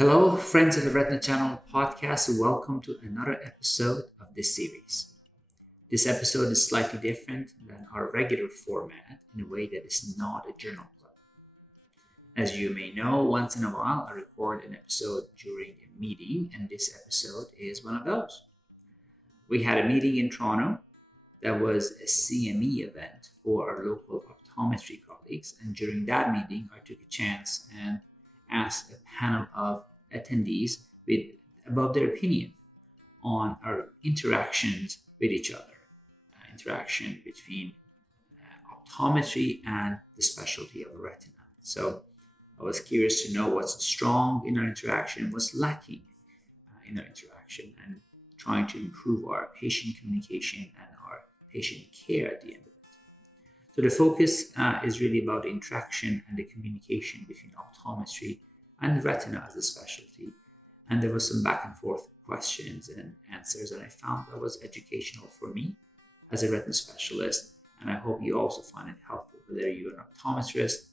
Hello, friends of the Retina Channel podcast. Welcome to another episode of this series. This episode is slightly different than our regular format in a way that is not a journal club. As you may know, once in a while I record an episode during a meeting, and this episode is one of those. We had a meeting in Toronto that was a CME event for our local optometry colleagues, and during that meeting I took a chance and asked a panel of attendees about their opinion on our interactions with each other, interaction between optometry and the specialty of retina. So I was curious to know what's strong in our interaction, what's lacking in our interaction, and trying to improve our patient communication and our patient care at the end of it. So the focus is really about the interaction and the communication between optometry and retina as a specialty. And there was some back and forth questions and answers, and I found that was educational for me as a retina specialist. And I hope you also find it helpful, whether you're an optometrist,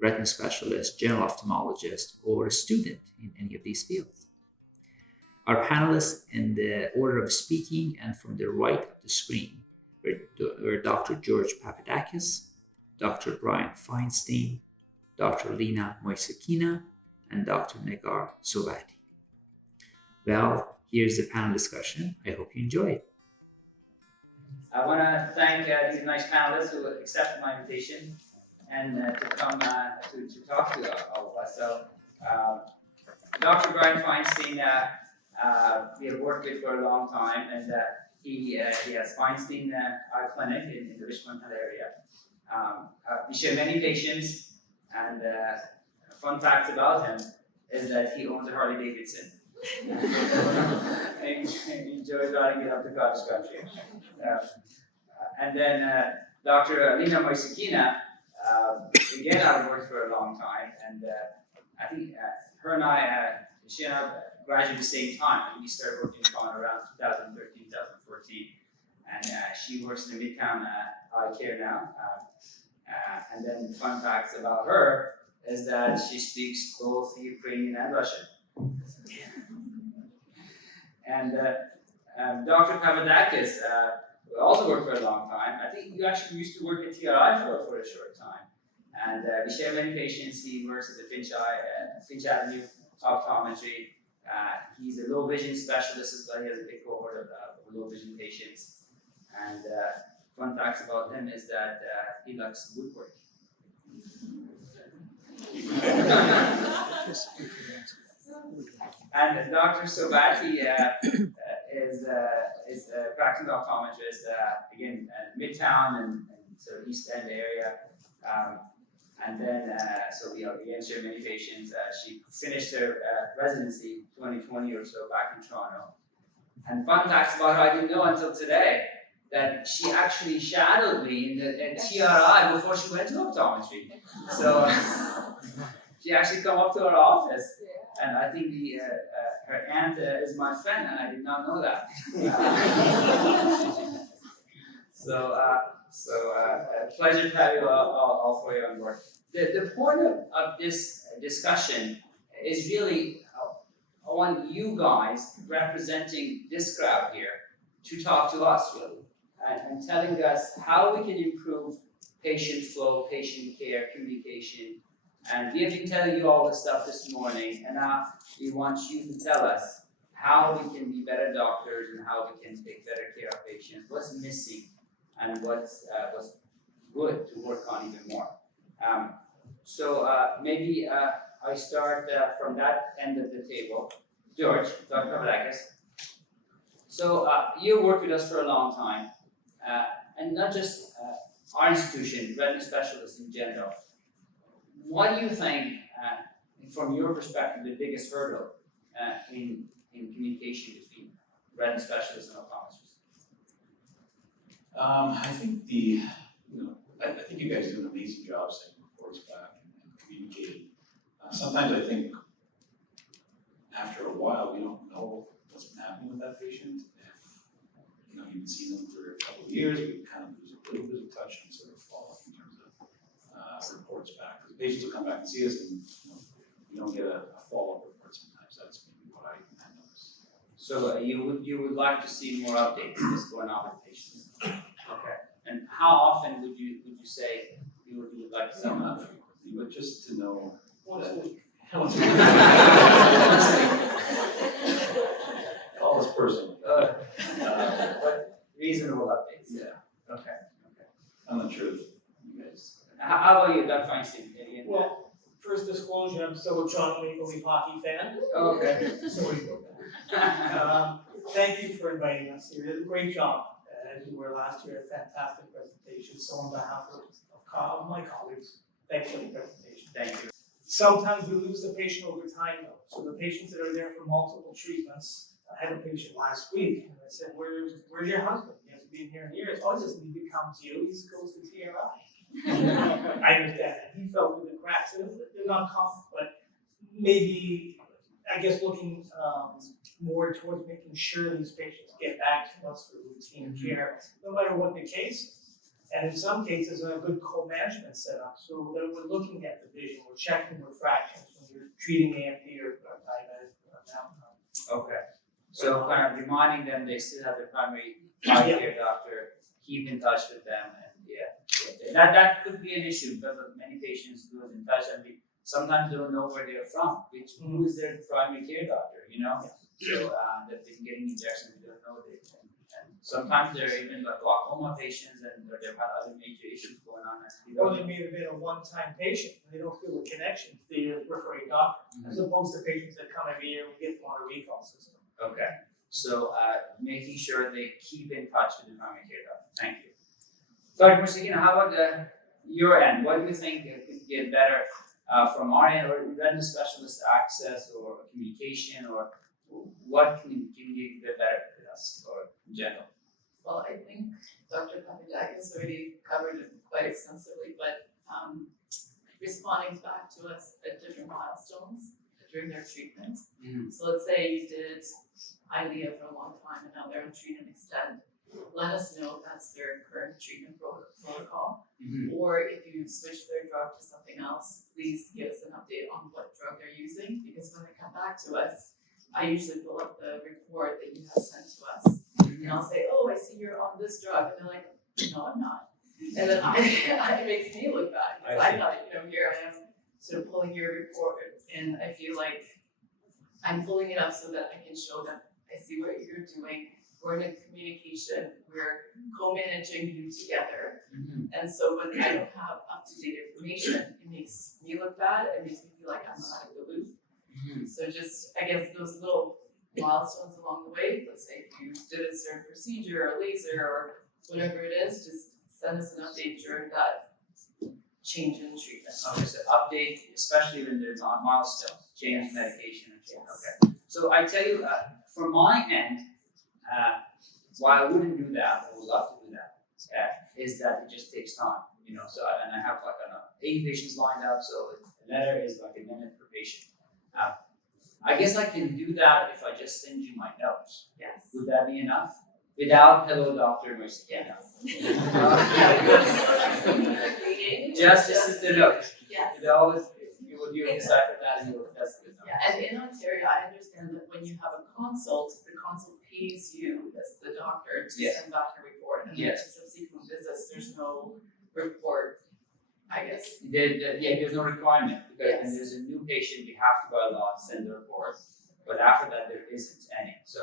retina specialist, general ophthalmologist, or a student in any of these fields. Our panelists in the order of speaking and from the right of the screen were Dr. George Papadakis, Dr. Brian Feinstein, Dr. Lena Moiseiykina, and Dr. Nagar Sohbati. Well, here's the panel discussion. I hope you enjoy it. I want to thank these nice panelists who accepted my invitation and to come to talk to all of us. So, Dr. Brian Feinstein, we have worked with for a long time, and he has Feinstein Eye Clinic in the Richmond area. We share many patients, and fun facts about him is that he owns a Harley Davidson. And he enjoys riding it up the cottage country. And then Dr. Lena Moiseiykina, again, I've worked for a long time, and I think her and she and I graduated at the same time. And we started working in Toronto around 2013, 2014. And she works in the Midtown Eye Care now. And then fun facts about her is that she speaks both Ukrainian and Russian. And Dr. Papadakis also worked for a long time. I think you actually used to work at TRI for a short time. And we share many patients. He works at the Finch Avenue Optometry. He's a low vision specialist as well. He has a big cohort of low vision patients. And fun facts about him is that he likes woodwork. And Dr. Sohbati is a practicing optometrist, again, Midtown and sort of East End area. And then, so we again share many patients. She finished her residency 2020 or so back in Toronto. And fun facts about her I didn't know until today, that she actually shadowed me in TRI before she went to optometry. So she actually come up to our office, and I think her aunt is my friend, and I did not know that. Pleasure to have you all for you on board. The point of this discussion is really I want you guys representing this crowd here to talk to us really and telling us how we can improve patient flow, patient care, communication. And we have been telling you all this stuff this morning, and now we want you to tell us how we can be better doctors and how we can take better care of patients, what's missing, and what's good to work on even more. Maybe I start from that end of the table. George, Dr. Papadakis. So you worked with us for a long time, and not just our institution, retina specialists in general. What do you think, from your perspective, the biggest hurdle in communication between retina specialists and optometrists? I think I think you guys do an amazing job sending reports back and communicating. Sometimes I think after a while we don't know what's been happening with that patient. If you've been seeing them for a couple of years, we kind of lose a little bit of touch and sort of fall off in terms of reports back. Because patients will come back and see us, and we don't get a follow-up report sometimes. That's maybe what I noticed. So you would like to see more updates what's going on with patients. Okay. And how often would you say you would like to see more Not updates? very quickly, but just to know. Once a week. Once a week. Call us personally. But reasonable updates. Yeah, Okay. I'm not sure if you guys. How about you, Dr. Feinstein? Well, first disclosure, I'm still a Toronto Maple Leaf hockey fan. Oh, okay. Sorry about that. Thank you for inviting us here. Great job, as you were last year. A fantastic presentation. So on behalf of my colleagues, thanks for the presentation. Thank you. Sometimes we lose the patient over time though. So the patients that are there for multiple treatments, I had a patient last week and I said, where's your husband? He hasn't been here in years. Oh, he doesn't need to come to you. He goes to TRI. I understand that. He fell through the cracks. And they're not common, but maybe, I guess, looking more towards making sure these patients get back to us for routine care, no matter what the case is. And in some cases, a good co-management setup, so that we're looking at the vision, we're checking refractions when you're treating AMD or diabetic now. Okay. So kind of reminding them they still have their primary eye care doctor, keep in touch with them, and that could be an issue because of many patients lose in touch and sometimes don't know where they're from, who is their primary care doctor, you know? So that they've been getting injections, they don't know they can. And sometimes they're even like glaucoma patients and they've had other major issues going on. Or they may have been a one-time patient, and they don't feel the connection to the referring doctor, as opposed to patients that come every year and get them on a recall system. Okay. So making sure they keep in touch with the primary care doctor. Thank you. Dr. Moiseiykina, how about your end? What do you think could get better from our end, or retina specialist access, or communication, or what can you get better with us, or in general? Well, I think Dr. Papadakis already covered it quite extensively, but responding back to us at different milestones during their treatment. Mm-hmm. So let's say you did ILEA for a long time and now they're on treat and extend. Let us know if that's their current treatment protocol. Mm-hmm. Or if you switch their drug to something else, please give us an update on what drug they're using, because when they come back to us, I usually pull up the report that you have sent to us. And I'll say, oh, I see you're on this drug. And they're like, no, I'm not. And then it makes me look bad, because I thought, here I am sort of pulling your report, and I feel like I'm pulling it up so that I can show them, I see what you're doing. We're in a communication, we're co-managing you together. Mm-hmm. And so when I don't have up-to-date information, it makes me look bad, it makes me feel like I'm not in the loop. Mm-hmm. So just, I guess, those little milestones along the way, let's say if you did a certain procedure or laser or whatever it is, just send us an update during that change in treatment. Okay, so update, especially when there's on milestones, change medication and change. Okay. So I tell you, from my end, why I wouldn't do that, I would love to do that, is that it just takes time, So and I have like 80 patients lined up, so a letter is like a minute per patient. I guess I can do that if I just send you my notes. Yes. Would that be enough? Without hello, Dr. Moiseiykina. Just this is the note. Yes. You would decipher that and you would test it. Yeah, and in Ontario, I understand that when you have a consult, the consult pays you as the doctor to send back a report, and then to subsequent visits, there's no report, I guess. There's no requirement, because when there's a new patient, we have to by law send the report, but after that there isn't any. So,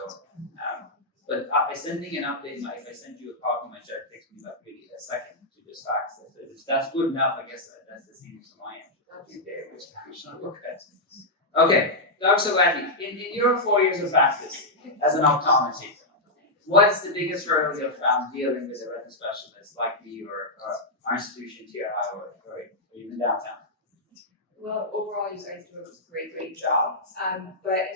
but by sending an update, if I send you a copy of my check, it takes me like really a second to just fax it. So if that's good enough, I guess that's the same from my end. Okay, Dr. Sohbati, in your 4 years of practice as an optometrist, what's the biggest hurdle you have found dealing with a retina specialist like me or our institution, TRI, or even downtown? Well, overall, you guys do a great job. But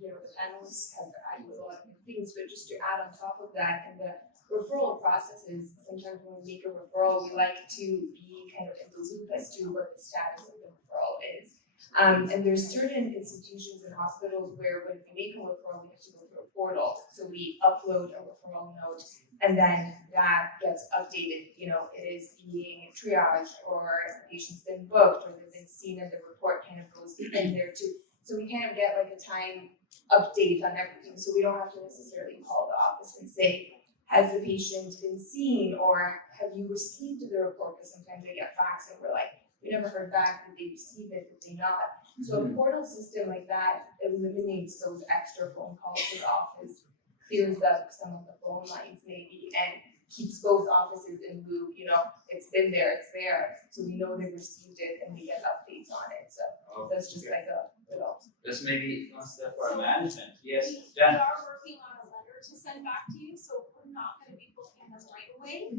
the panelists have added a lot of new things. But just to add on top of that, and the referral processes, sometimes when we make a referral, we like to be kind of in the loop as to what the status of the referral is. And there's certain institutions and hospitals where when we make a referral, we have to go through a portal. So we upload a referral note, and then that gets updated. It is being triaged, or the patient's been booked, or they've been seen, and the report kind of goes in there too. So we kind of get like a time update on everything, so we don't have to necessarily call the office and say, has the patient been seen, or have you received the report? Because sometimes they get fax and we're like, we never heard back, did they receive it, did they not? So a portal system like that eliminates those extra phone calls to the office, clears up some of the phone lines maybe, and keeps both offices in loop. You know, it's been there, it's there, so we know they've received it and we get updates on it. So that's just like a little. Just maybe one step for our management. Yes, We Jen. are working on a letter to send back to you, so we're not gonna be booking them right away.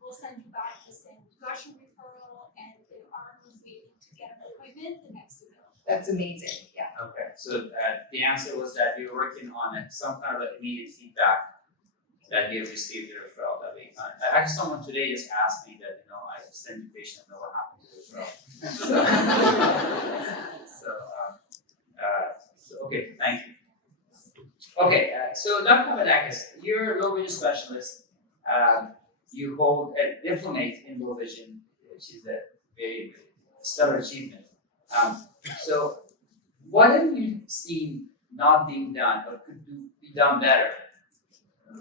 We'll send you back the same discussion referral, and if our who's waiting to get an appointment, the next available. That's amazing, yeah. Okay, so the answer was that you're working on some kind of like immediate feedback that you've received the referral that we kind. Actually, someone today just asked me that, I just sent the patient, know what happened to the referral. Okay, thank you. Okay, so Dr. Papadakis, you're a low vision specialist. You hold a diplomate in low vision, which is a very stellar achievement. So what have you seen not being done or could be done better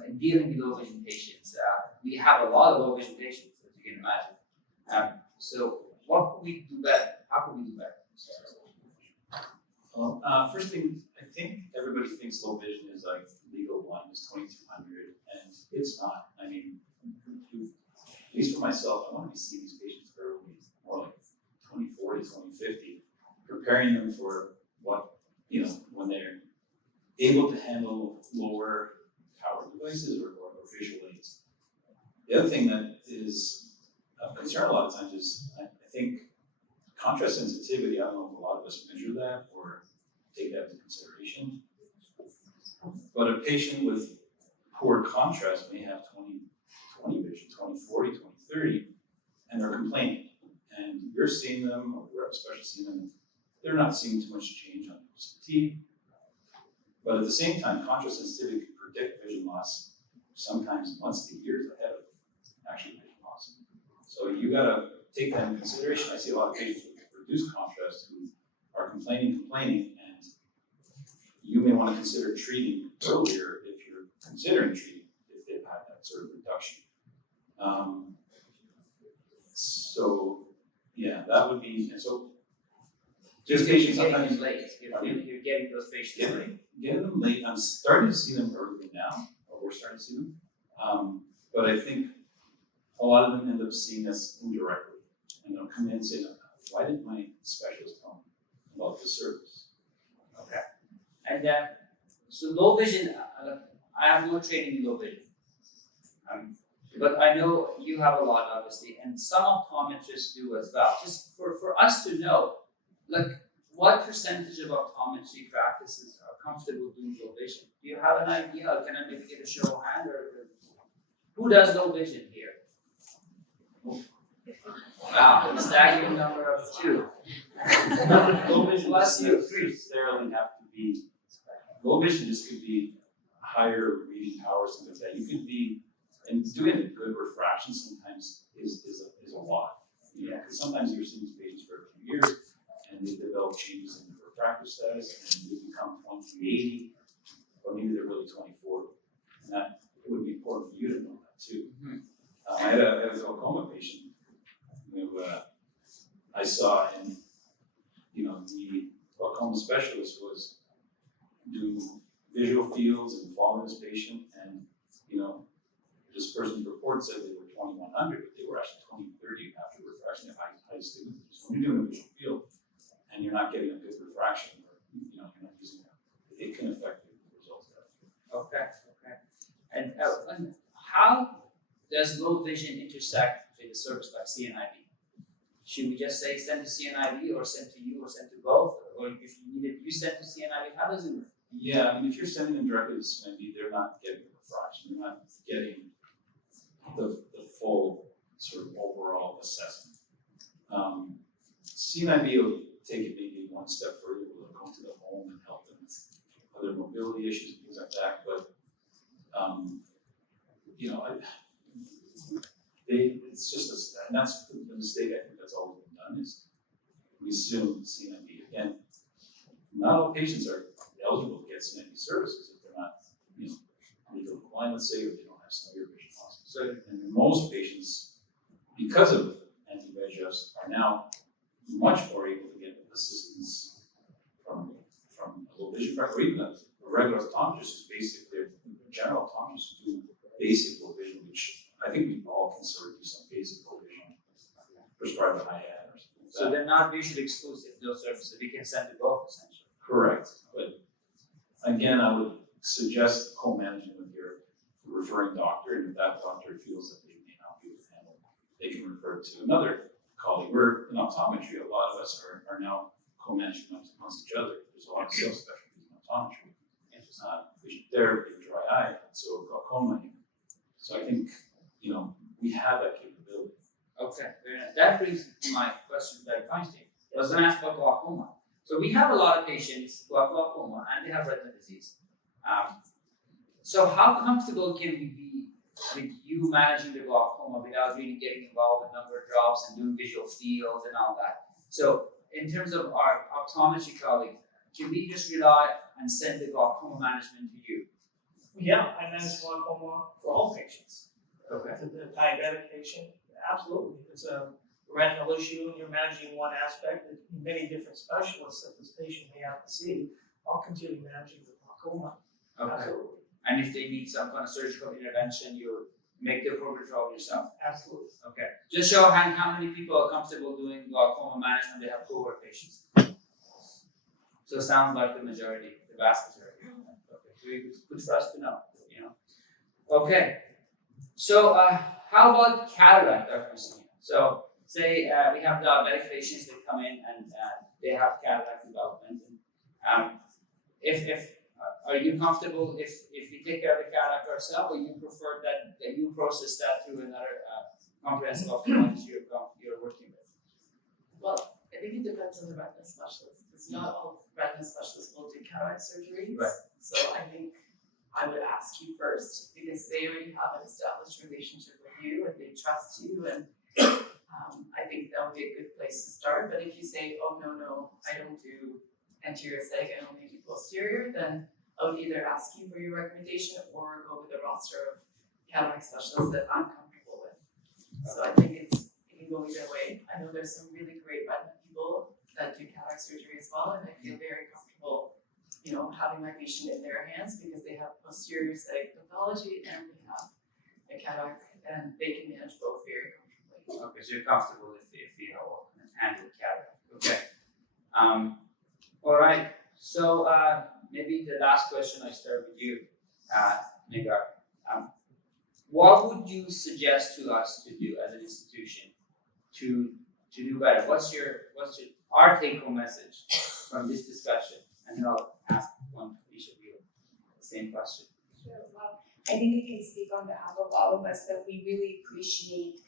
in dealing with low vision patients? We have a lot of low vision patients, as you can imagine. So what could we do better? How could we do better? Well, first thing, I think everybody thinks low vision is like legal blindness 2200, and it's not. I mean, at least for myself, I want to be seeing these patients early, more like 2040, 2050, preparing them for what, when they're able to handle lower power devices or visual aids. The other thing that is of concern a lot of times is, I think, contrast sensitivity. I don't know if a lot of us measure that or take that into consideration. But a patient with poor contrast may have 20/20 vision, 20/40, 20/30, and they're complaining. And you're seeing them, or we're especially seeing them, they're not seeing too much change on OCT. But at the same time, contrast sensitivity can predict vision loss sometimes months to years ahead of actual vision loss. So you gotta take that into consideration. I see a lot of patients with reduced contrast who are complaining, and you may want to consider treating earlier if you're considering treating if they've had that sort of reduction. So yeah, that would be, and so just patients sometimes getting late. You're getting those patients late. Getting them late. I'm starting to see them early now, or we're starting to see them. But I think a lot of them end up seeing us indirectly, and they'll come in and say, "Why didn't my specialist tell me about this service?" Okay. And so low vision, I have no training in low vision. But I know you have a lot, obviously, and some optometrists do as well. Just for us to know, like, what percentage of optometry practices are comfortable doing low vision? Do you have an idea? Or can I maybe get a show of hand? Or who does low vision here? Wow, a staggering number of 2. Low vision Plus doesn't you. necessarily have to be. Low vision just could be higher reading power, something like that. You could be, and doing a good refraction sometimes is a lot. Because sometimes you're seeing these patients for a few years, and they develop changes in the refractive status, and they become 20/80, but maybe they're really 20/40. And that it would be important for you to know that too. Mm-hmm. I had a glaucoma patient who I saw, and the glaucoma specialist was doing visual fields and following this patient, and this person's report said they were 2100, but they were actually 20/30 after refraction at high astigmatism. When you're doing a visual field and you're not getting a good refraction, or you're not using it can affect the results there. Okay. And how does low vision intersect with a service like CNIB? Should we just say send to CNIB, or send to you, or send to both? Or if you need it, you send to CNIB? How does it work? Yeah, I mean, if you're sending them directly to CNIB, they're not getting the refraction. They're not getting the full sort of overall assessment. CNIB will take it maybe one step further. We'll go into the home and help them with other mobility issues and things like that. But it's just and that's the mistake I think that's always been done, is we assume CNIB. Again, not all patients are eligible to get some of these services if they're not, legally blind, let's say, or they don't have some of your vision loss. So, and most patients, because of anti-VEGFs, are now much more able to get assistance from a low vision practice, or even a regular optometrist who's basically a general optometrist who do basic low vision, which I think we all can sort of do some basic low vision, prescribe a high hat or something like that. So they're not mutually exclusive, those services, we can send to both essentially. Correct, but again, I would suggest co-management with your referring doctor, and if that doctor feels that they may not be able to handle, they can refer to another colleague. We're in optometry, a lot of us are now co-managing amongst each other. There's a lot of subspecialties in optometry. Vision therapy, dry eye, so glaucoma. So I think, we have that capability. Okay, very nice. That brings me to my question to Dr. Feinstein. I was going to ask about glaucoma. So we have a lot of patients who have glaucoma and they have retinal disease. So how comfortable can we be with you managing the glaucoma without really getting involved with number of drops and doing visual fields and all that? So in terms of our optometry colleagues, can we just rely and send the glaucoma management to you? Yeah, I manage glaucoma for all patients. Okay. The diabetic patient, absolutely. If it's a retinal issue and you're managing one aspect, with many different specialists that this patient may have to see, I'll continue managing the glaucoma. Okay. Absolutely. And if they need some kind of surgical intervention, you make the appropriate referral yourself. Absolutely. Okay. Just show of hand, how many people are comfortable doing glaucoma management? They have cohort patients. So it sounds like the majority, the vast majority. Okay. Good for us to know. Okay. So how about cataract, Dr. Messina? So say we have diabetic patients that come in and they have cataract development. And, are you comfortable if we take care of the cataract ourselves, or you prefer that you process that through another comprehensive ophthalmologist you're working with? Well, I think it depends on the retina specialist, because not all retina specialists will do cataract surgeries. Right. So I think I would ask you first, because they already have an established relationship with you and they trust you, and I think that would be a good place to start. But if you say, oh no, I don't do anterior aesthetic, I only do posterior, then I would either ask you for your recommendation or go with a roster of cataract specialists that I'm comfortable with. So I think it can go either way. I know there's some really great retina people that do cataract surgery as well, and I feel very comfortable, having my patient in their hands, because they have posterior aesthetic pathology and they have a cataract, and they can manage both very comfortably. Okay, so you're comfortable if handle cataract. Okay. All right. So maybe the last question I start with you, Nagar. What would you suggest to us to do as an institution to do better? What's our take-home message from this discussion? And then I'll ask one each of you the same question. Sure. Well, I think I can speak on behalf of all of us that we really appreciate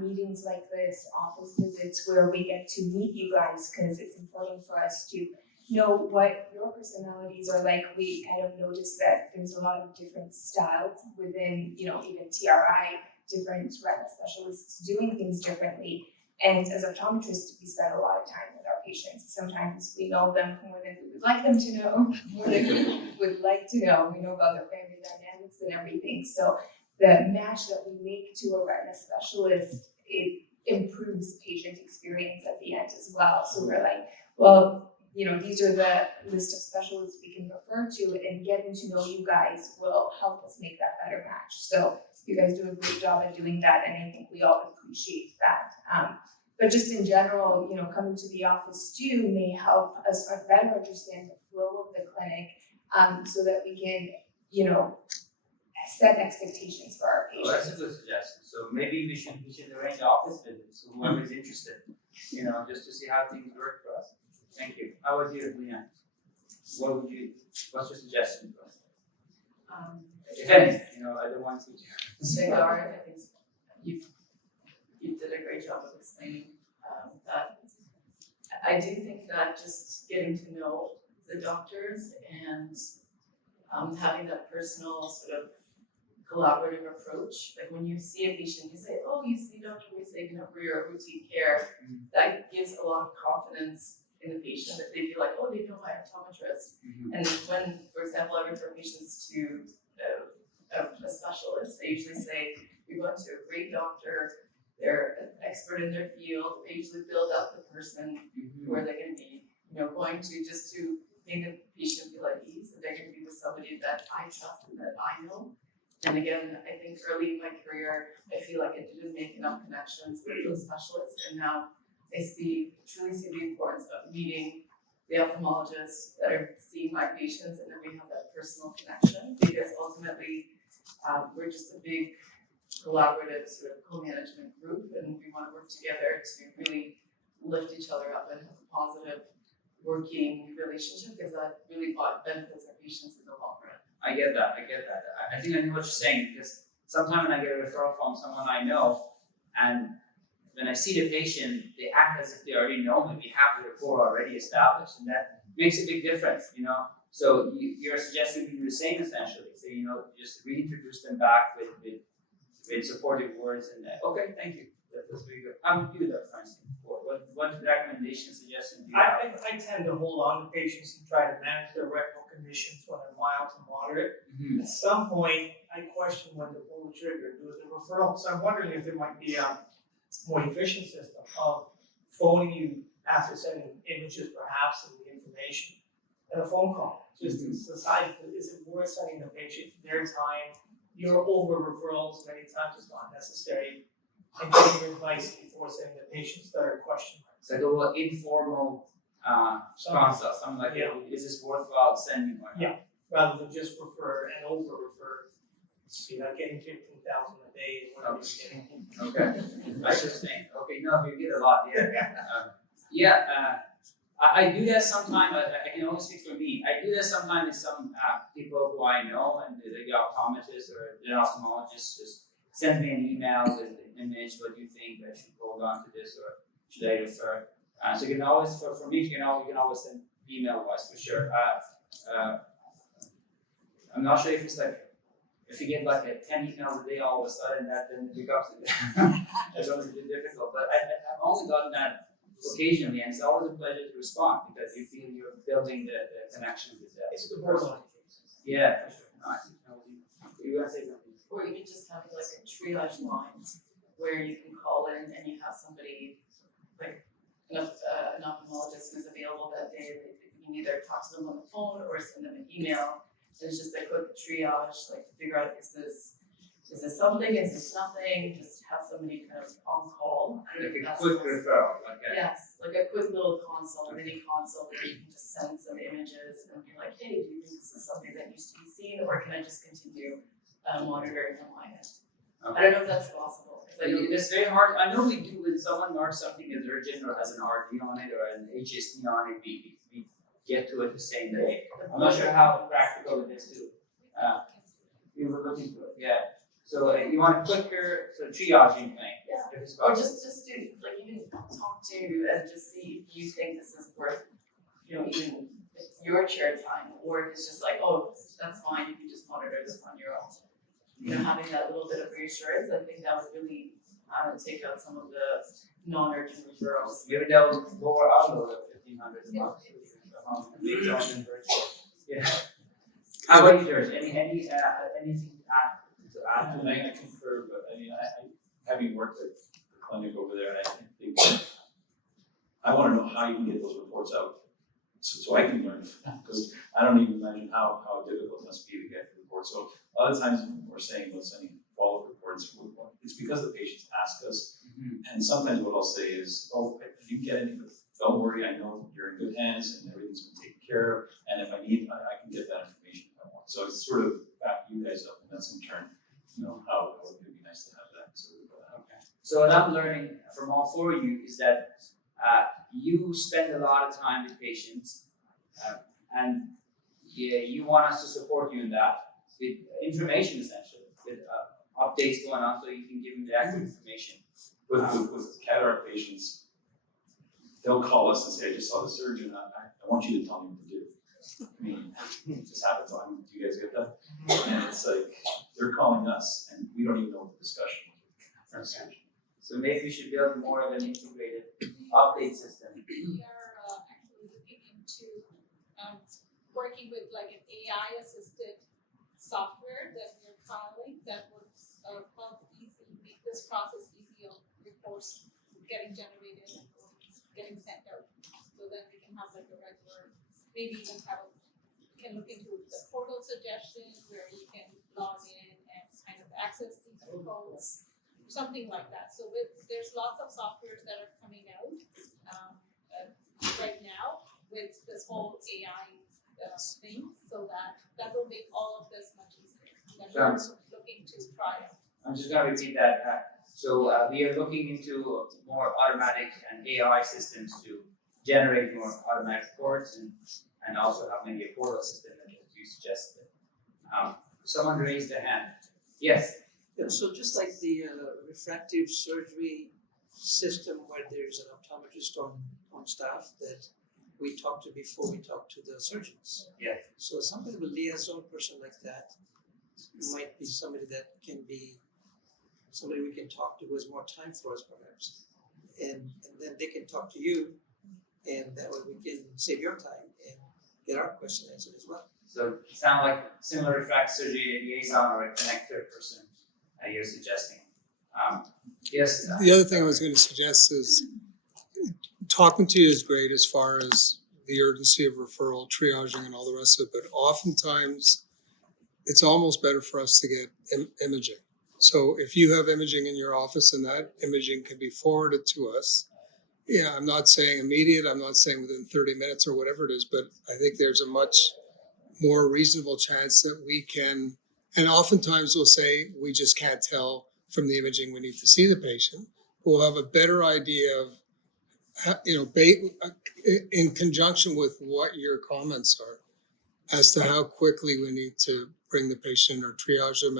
meetings like this, office visits where we get to meet you guys, because it's important for us to know what your personalities are like. We kind of noticed that there's a lot of different styles within, even TRI, different retina specialists doing things differently. And as optometrists, we spend a lot of time with our patients. Sometimes we know them more than we would like them to know, more than we would like to know. We know about their family dynamics and everything. So the match that we make to a retina specialist, it improves patient experience at the end as well. So we're like, well, these are the list of specialists we can refer to, and getting to know you guys will help us make that better match. So you guys do a great job at doing that, and I think we all appreciate that. But just in general, coming to the office too may help us better understand the flow of the clinic, so that we can, set expectations for our patients. Well, that's a good suggestion. So maybe we should arrange office visits for whoever is interested, just to see how things work for us. Thank you. How about you, Lena? What's your suggestion for us? If any, I don't want to. Nagar, I think you did a great job of explaining that. I do think that just getting to know the doctors and having that personal sort of collaborative approach, like when you see a patient, you say, oh, you see Dr. Moiseiykina for your routine care, that gives a lot of confidence in the patient, that they feel like, oh, they know my optometrist. And when, for example, I refer patients to a specialist, I usually say, you're going to a great doctor, they're an expert in their field, they usually build up the person where they're going to be, going to just to make the patient feel at ease, that they're going to be with somebody that I trust and that I know. And again, I think early in my career, I feel like I didn't make enough connections with those specialists, and now I truly see the importance of meeting the ophthalmologists that are seeing my patients, and then we have that personal connection, because ultimately, we're just a big collaborative sort of co-management group, and we want to work together to really lift each other up and have a positive working relationship, because that really benefits our patients in the long run. I get that. I think I know what you're saying, because sometimes when I get a referral from someone I know, and when I see the patient, they act as if they already know me. We have the rapport already established, and that makes a big difference, So you're suggesting we do the same essentially. So, just reintroduce them back with supportive words, and okay, thank you. That's very good. How would you do that, Feinstein? What recommendation, suggestion do you have? I tend to hold on to patients and try to manage their retinal conditions when they're mild to moderate. At some point, I question when to pull the trigger, do the referral. So I'm wondering if there might be a more efficient system of phoning you after sending images, perhaps, and the information, and a phone call. Just to decide, is it worth sending the patient their time? Your over referrals many times is not necessary. And getting your advice before sending the patients that are question marks. It's like a little informal consult, something like, is this worthwhile sending or not? Yeah. Rather than just refer and over refer. So you're not getting 15,000 a day, whatever you're getting. Okay, I just think, okay, no, you get a lot, I do that sometimes. I can only speak for me. I do that sometimes with some people who I know, and the optometrist or the ophthalmologist just sends me an email with an image. What do you think? I should hold on to this, or should I refer? So you can always, for me, you can always send email wise for sure. I'm not sure if it's like, if you get like 10 emails a day all of a sudden, then it becomes it's always a bit difficult. But I've only gotten that occasionally, and it's always a pleasure to respond, because you feel you're building the connection with that. It's the borderline cases. Yeah, for sure. No, I think you want to say something? Or even just having like a triage line where you can call in and you have somebody, like an ophthalmologist who's available that day. You can either talk to them on the phone or send them an email. There's just a quick triage, like to figure out, is this something, is this nothing? Just have somebody kind of on call. Like a quick referral, Yes, like a quick little consult, mini consult, where you can just send some images and be like, hey, do you think this is something that needs to be seen, or can I just continue monitoring on my end? I don't know if that's possible. It's very hard. I know we do when someone marks something as urgent or has an RD on it or an HST on it, we get to it the same day. I'm not sure how practical it is too. We were looking to it, So you want a quicker triaging thing. Yeah. Or just to like even talk to and just see if you think this is worth, even your chair time, or if it's just like, oh, that's fine, you can just monitor this on your own. Having that little bit of reassurance, I think that would really take out some of the non-urgent referrals. Maybe that would lower our load of $1,500 a month. Yeah. How about you, George? Anything to add? I concur, but having worked at the clinic over there, and I think I want to know how you can get those reports out, so I can learn, because I don't even imagine how difficult it must be to get the reports. So a lot of times when we're saying about sending follow-up reports, it's because the patients ask us, and sometimes what I'll say is, oh, I didn't get any, but don't worry, I know you're in good hands and everything's been taken care of, and if I need, I can get that information if I want. So it's sort of back you guys up, and that's in turn, how it would be nice to have that. So what I'm learning from all four of you is that you spend a lot of time with patients, and you want us to support you in that with information, essentially, with updates going on, so you can give them the accurate information. With cataract patients, they'll call us and say, I just saw the surgeon, I want you to tell me what to do. I mean, it just happens. Do you guys get that? And it's like, they're calling us, and we don't even know what the discussion was. So maybe we should build more of an integrated update system. We are actually coming with like an AI assisted software that we're trialing that would help make this process easy of reports getting generated and getting sent out. So then we can have like a regular, maybe even we can look into the portal suggestions where you can log in and kind of access these reports, something like that. So there's lots of softwares that are coming out right now with this whole AI thing, so that will make all of this much easier. That we're looking to try out. I'm just going to repeat that. So we are looking into more automatic and AI systems to generate more automatic reports and also have maybe a portal system that you suggested. Someone raised a hand. Yes. Yeah, so just like the refractive surgery system where there's an optometrist on staff that we talk to before we talk to the surgeons. Yeah. So some kind of a liaison person like that might be somebody that can be somebody we can talk to who has more time for us perhaps. And then they can talk to you, and that way we can save your time and get our question answered as well. So it sounds like similar refractive surgery liaison or a connector person you're suggesting. Yes. The other thing I was going to suggest is talking to you is great as far as the urgency of referral, triaging, and all the rest of it. But oftentimes, it's almost better for us to get imaging. So if you have imaging in your office and that imaging can be forwarded to us, yeah, I'm not saying immediate, I'm not saying within 30 minutes or whatever it is, but I think there's a much more reasonable chance that we can, and oftentimes we'll say we just can't tell from the imaging, we need to see the patient. We'll have a better idea of, in conjunction with what your comments are, as to how quickly we need to bring the patient or triage them,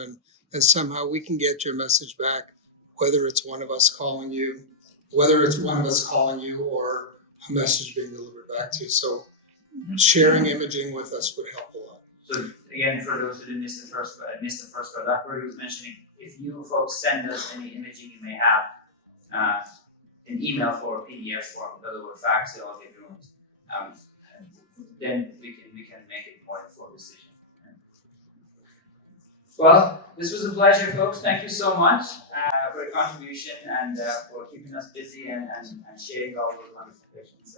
and somehow we can get your message back, whether it's one of us calling you, or a message being delivered back to you. So sharing imaging with us would help a lot. So again, for those who didn't miss the first part, Dr. was mentioning, if you folks send us any imaging you may have, an email for a PDF form, whether we're fax it or if you want, then we can make it more informed decision. Well, this was a pleasure, folks. Thank you so much for your contribution and for keeping us busy and sharing all those wonderful questions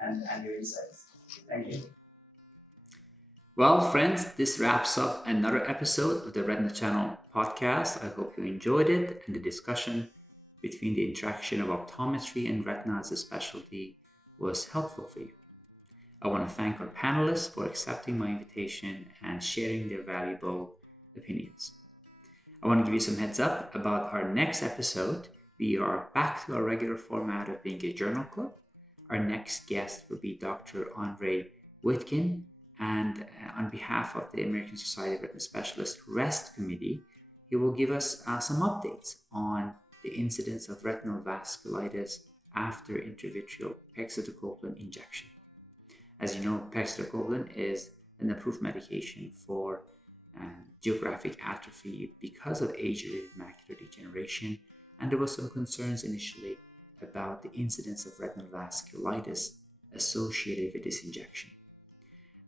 and your insights. Thank you. Well, friends, this wraps up another episode of the Retina Channel podcast. I hope you enjoyed it and the discussion between the interaction of optometry and retina as a specialty was helpful for you. I want to thank our panelists for accepting my invitation and sharing their valuable opinions. I want to give you some heads up about our next episode. We are back to our regular format of being a journal club. Our next guest will be Dr. Moiseiykina, and on behalf of the American Society of Retina Specialists REST Committee, he will give us some updates on the incidence of retinal vasculitis after intravitreal pegcetacoplan injection. As you know, pegcetacoplan is an approved medication for geographic atrophy because of age-related macular degeneration, and there were some concerns initially about the incidence of retinal vasculitis associated with this injection.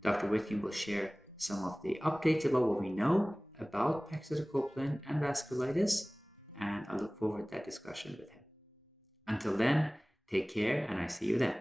Dr. Moiseiykina will share some of the updates about what we know about pegcetacoplan and vasculitis, and I look forward to that discussion with him. Until then, take care, and I see you then.